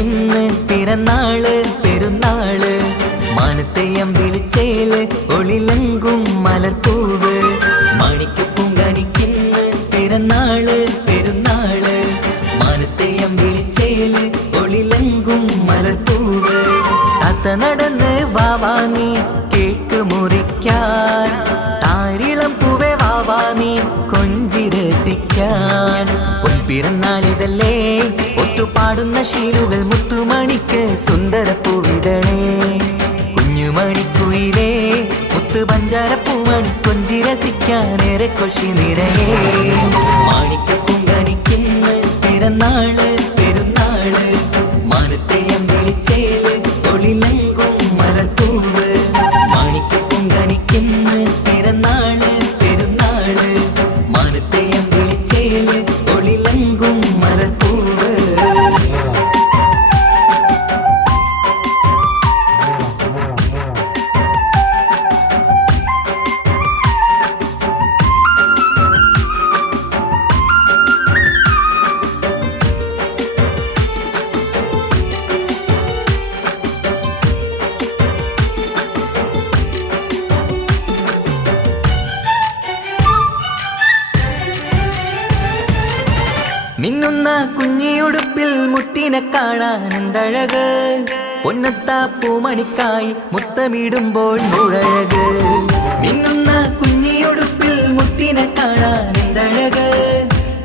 പൊങ്കാനിക്കിന്ന് പിറന്നാള് പെരുന്നാള് മാനത്തെയം വിളിച്ചേല് ഒളിലങ്കും മലർപ്പൂവ് മാണിക്ക് പൊങ്കാനിക്കിന്ന് പിറന്നാള് പെരുന്നാള് മാനത്തെയം വിളിച്ചേല് ഒളിലങ്കും മലർപ്പൂവ് താത്ത നടന്ന് വാവാ നീ കേക്ക് മുറിക്കാൻ താരിളം പൂവേ വാവാ നീ കൊഞ്ചി രസിക്കാൻ പൊൻപിറന്നാളിതല്ലേ ഒത്തുപാടുന്ന ശീലുകൾ മുത്തുമണിക്ക് സുന്ദരപ്പൂവിതളേ കുഞ്ഞുമണിക്കുയിലേ മുത്തു പഞ്ചാരപ്പൂമണി കൊഞ്ചി രസിക്കാനേറെ കൊഷി നിറയേ മാണിക്ക് പൊങ്കാനിക്കിന്ന് പിറന്നാള് പെരുന്നാള് മാനത്തെയം വിളിച്ചേല് ഒളിലങ്കും മലർപ്പൂവ് മാണിക്ക് പൊങ്കാനിക്കിന്ന് പിറന്നാള് പെരുന്നാള് മാനത്തെയം വിളിച്ചേല് ഒളിലങ്കും മലർപ്പൂവ് മിന്നുന്ന കുഞ്ഞിയുടുപ്പിൽ മുത്തിനെ കാണാൻ എന്തഴക് പൊന്നത്താ പൂമണിക്കായി മുത്തമിടുമ്പോൾ നൂറഴക് മിന്നുന്ന കുഞ്ഞിയുടുപ്പിൽ മുത്തിനെ കാണാൻ എന്തഴക്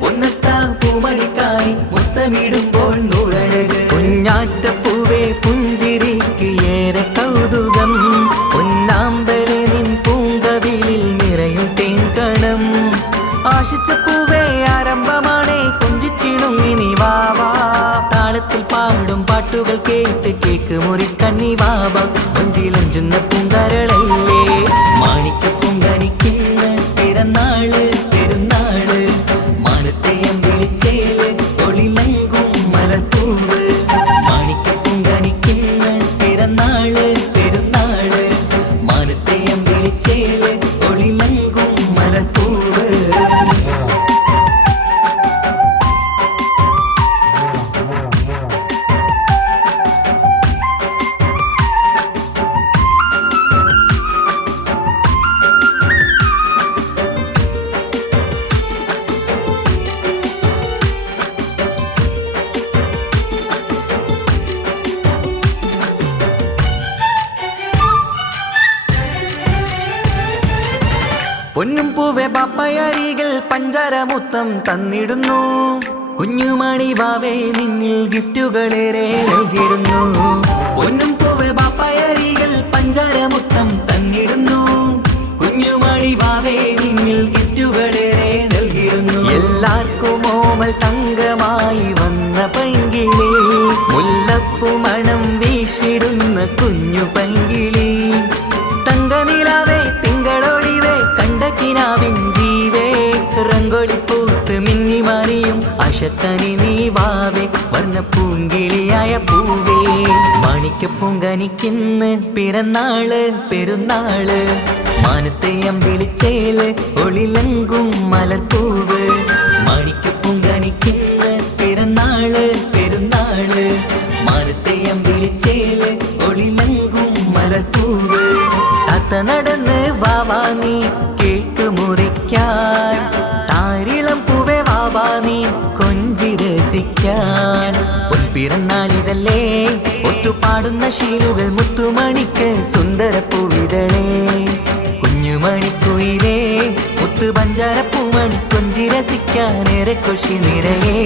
പൊന്നത്താ പൂമണിക്കായി മുത്തമിടുമ്പോൾ നൂറഴക് കുഞ്ഞാറ്റപ്പൂവേ പുഞ്ചിരിക്ക് ഏറെ കൗതുകം പൊന്നാമ്പലെ നിൻ പൂങ്കവിളിൽ നിറയും തേൻകണം ആശിച്ച പൂവേ ആരംഭമാണേ കൊഞ്ചിച്ചിടുങ്ങിനി വാവാ താളത്തിൽ പാടും പാട്ടുകൾ കേട്ട് കേക്ക് മുറിക്കണ്ണി വാവാ കൊഞ്ചിലഞ്ചുന്ന പൂങ്കരളല്ലേ മാണിക്ക് പൊങ്കാനിക്കിന്ന് പിറന്നാള് പെരുന്നാള് മാനത്തെയം വിളിച്ചേല് ഒളിലങ്കും മലർപ്പൂവ് മാണിക്ക് പൊങ്കാനിക്കിന്ന് പിറന്നാള് പെരുന്നാള് മാനത്തെയം വിളിച്ചേല് ഒളിലങ്കും മലർപ്പൂവ് പൊന്നും പൂവെ പാപ്പയരികൾ പഞ്ചാരമുത്തം തന്നിടുന്നു കുഞ്ഞുമണി വാവേ നിന്നിൽ ഗിഫ്റ്റുകളേറെ നൽകിടുന്നു പൊന്നും പൂവെ പാപ്പയരികൾ പഞ്ചാരമുത്തം തന്നിടുന്നു കുഞ്ഞുമണി വാവേ നിന്നിൽ ഗിഫ്റ്റുകളേറെ നൽകിടുന്നു എല്ലാവർക്കും ഓമൽ തങ്കമായി വന്ന പൈങ്കിളി മുല്ലപ്പൂ മണം വീശിടുന്ന കുഞ്ഞു പൈങ്കിളി തങ്കനിലാവേ തിങ്കളൊളിവേ കണ്ടക്കിനാവിൻ ജീവേ റംഗോളിപ്പൂത്ത് മിന്നി മാറിയും അശക്കനി നീ വാവേ വർണ്ണ പൂങ്കിളിയായ പൂവേ മാണിക്ക് പൊങ്കാനിക്കിന്ന് പിറന്നാള് പെരുന്നാള് മാനത്തെയം വിളിച്ചേല് ഒളിലങ്കും മലർപ്പൂവ് മാണിക്ക് പൊങ്കാനിക്കിന്ന് പിറന്നാള് പെരുന്നാള് മാനത്തെയം വിളിച്ചേല് ഒളിലങ്കും മലർപ്പൂവ് താത്ത നടന്ന് വാവാ നീ കേക്ക് മുറിക്കാൻ താരിളം പൂവേ വാവാ നീ കൊഞ്ചി രസിക്കാൻ പൊൻപിറന്നാളിതല്ലേ ഒത്തുപാടുന്ന ശീലുകൾ മുത്തുമണിക്ക് സുന്ദരപ്പൂവിതളേ കുഞ്ഞുമണിക്കുയിലേ മുത്തു പഞ്ചാരപ്പൂമണി കൊഞ്ചി രസിക്കാനേറെ കൊഷി നിറയേ